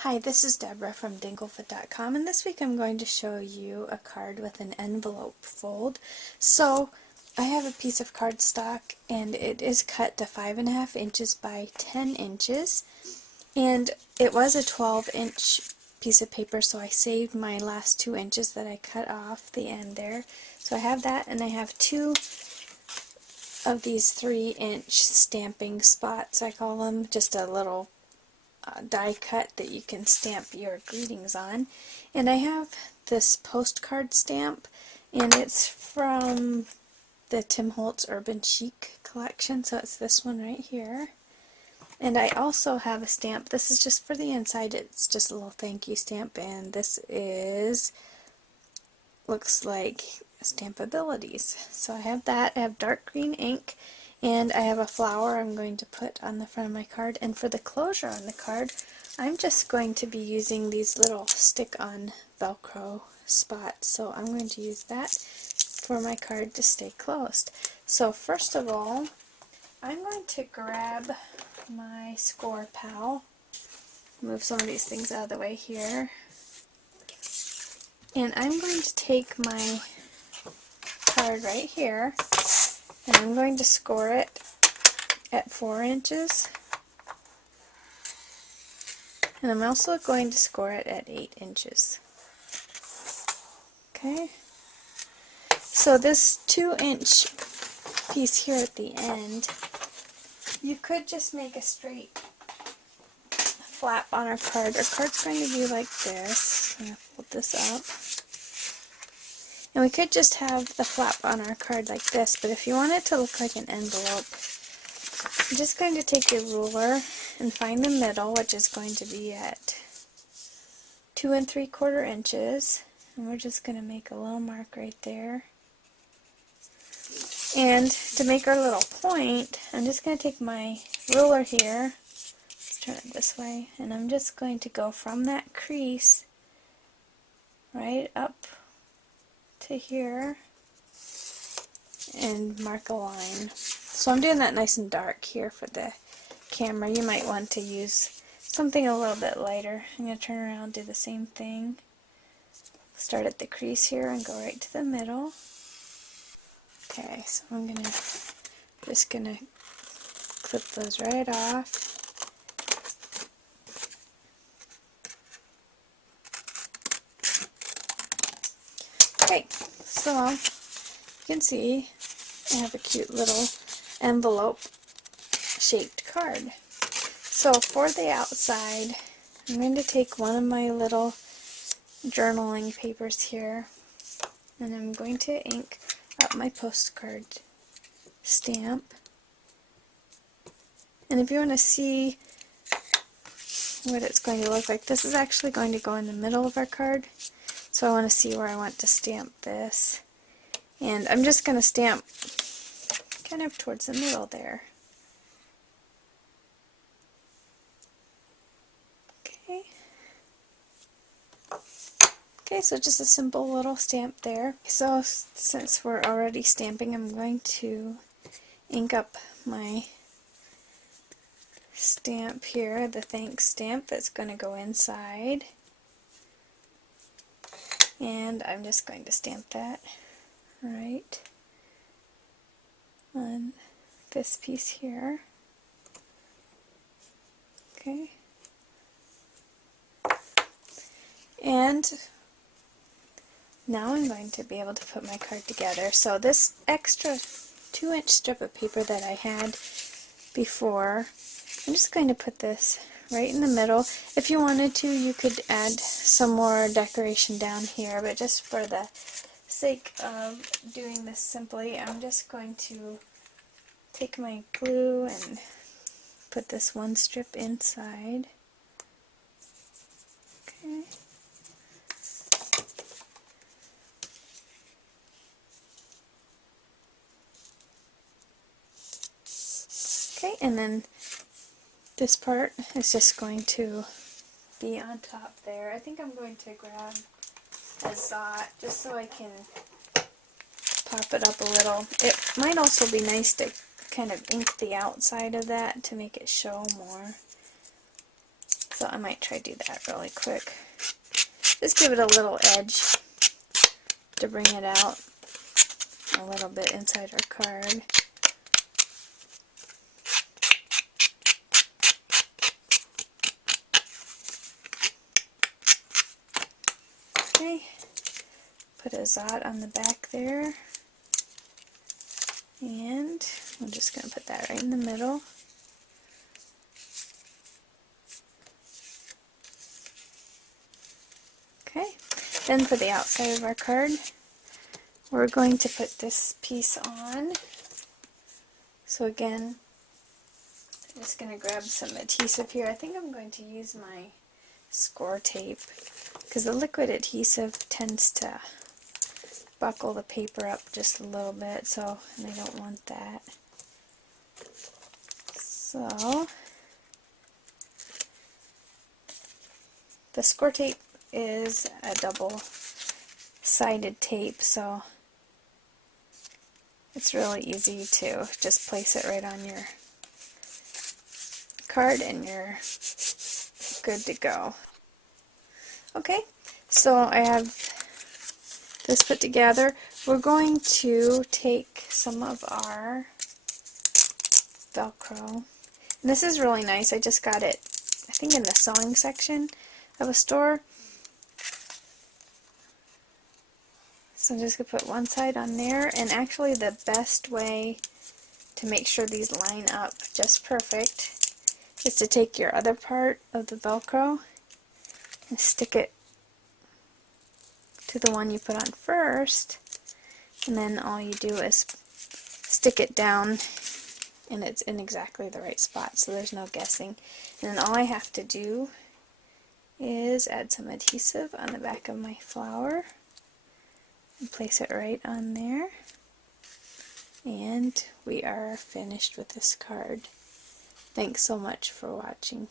Hi, this is Deborah from Dinglefit.com, and this week I'm going to show you a card with an envelope fold. So I have a piece of cardstock and it is cut to 5.5 inches by 10 inches, and it was a 12-inch piece of paper, so I saved my last 2 inches that I cut off the end there. So I have that, and I have two of these 3-inch stamping spots, I call them, just a little die cut that you can stamp your greetings on. And I have this postcard stamp, and it's from the Tim Holtz Urban Chic collection, so it's this one right here. And I also have a stamp. This is just for the inside. It's just a little thank you stamp, and this looks like Stampabilities. So I have that. I have dark green ink, and I have a flower I'm going to put on the front of my card. And for the closure on the card, I'm just going to be using these little stick-on Velcro spots. So I'm going to use that for my card to stay closed. So first of all, I'm going to grab my score pal, move some of these things out of the way here, and I'm going to take my card right here, and I'm going to score it at 4 inches, and I'm also going to score it at 8 inches. Okay, so this 2-inch piece here at the end, you could just make a straight flap on our card. Our card's going to be like this. I'm going to fold this up. And we could just have the flap on our card like this, but if you want it to look like an envelope, you're just going to take your ruler and find the middle, which is going to be at 2 3/4 inches. And we're just going to make a little mark right there. And to make our little point, I'm just going to take my ruler here, let's turn it this way, and I'm just going to go from that crease right up to here and mark a line. So I'm doing that nice and dark here for the camera. You might want to use something a little bit lighter. I'm going to turn around and do the same thing. Start at the crease here and go right to the middle. Okay, so I'm just gonna clip those right off. Okay, so you can see I have a cute little envelope shaped card. So for the outside, I'm going to take one of my little journaling papers here, and I'm going to ink up my postcard stamp. And if you want to see what it's going to look like, this is actually going to go in the middle of our card. So I want to see where I want to stamp this. And I'm just going to stamp kind of towards the middle there. Okay. Okay, so just a simple little stamp there. So since we're already stamping, I'm going to ink up my stamp here, the thanks stamp that's going to go inside. And I'm just going to stamp that right on this piece here. Okay. And now I'm going to be able to put my card together. So this extra 2-inch strip of paper that I had before, I'm just going to put this right in the middle. If you wanted to, you could add some more decoration down here, but just for the sake of doing this simply, I'm just going to take my glue and put this one strip inside. Okay. Okay, and then this part is just going to be on top there. I think I'm going to grab a Zot just so I can pop it up a little. It might also be nice to kind of ink the outside of that to make it show more. So I might try to do that really quick. Just give it a little edge to bring it out a little bit inside our card. Okay, put a zot on the back there, and I'm just going to put that right in the middle. Okay, then for the outside of our card, we're going to put this piece on. So again, I'm just going to grab some adhesive here. I think I'm going to use my score tape because the liquid adhesive tends to buckle the paper up just a little bit, so and I don't want that. So the score tape is a double-sided tape, so it's really easy to just place it right on your card and you're good to go. Okay, so I have this put together. We're going to take some of our Velcro, and this is really nice. I just got it, I think, in the sewing section of a store. So I'm just going to put one side on there, and actually the best way to make sure these line up just perfect is to take your other part of the Velcro and stick it to the one you put on first, and then all you do is stick it down and it's in exactly the right spot, so there's no guessing. And then all I have to do is add some adhesive on the back of my flower and place it right on there, and we are finished with this card. Thanks so much for watching.